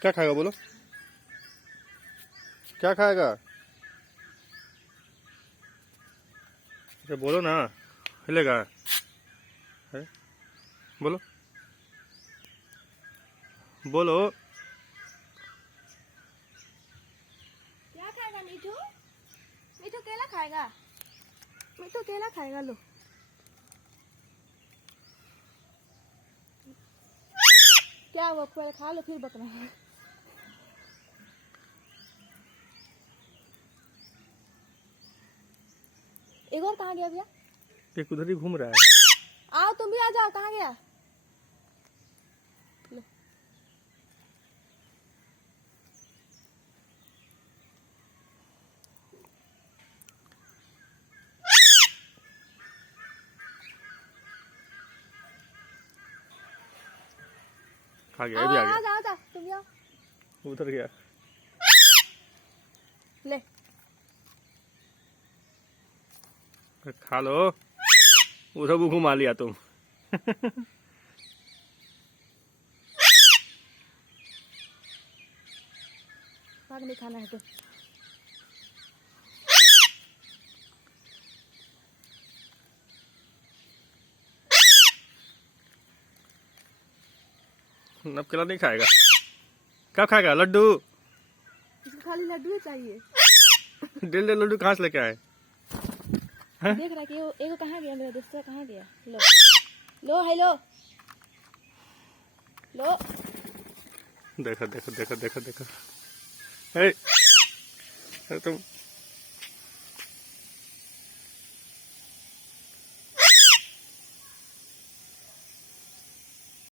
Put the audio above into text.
क्या खाएगा बोलो, क्या खाएगा? अरे बोलो ना, हिलेगा? है? बोलो बोलो। क्या खाएगा मीठू? मीठू केला खाएगा, मीठू केला खाएगा। लो क्या हुआ, पहले खा लो फिर बकना है। एक और कहाँ गया भैया? एक उधर ही घूम रहा है। आओ तुम भी आ जाओ, कहाँ गया? लो। खा गया, ये भी आ गया। जाओ जाओ तुम भी आओ। उधर गया। ले खा लो, उधर भी घुमा लिया तुम। भाग, नहीं खाना है तो। अब केला नहीं खाएगा, कब खाएगा? लड्डू? इसको खाली लड्डू ही चाहिए। डेल डेल लड्डू कहाँ से लेके आए? देख रहा है कि एगो कहाँ गया, मेरा दोस्त कहाँ गया? लो लो हेलो लो। देखो देखो देखो देखो देखो। हे, तुम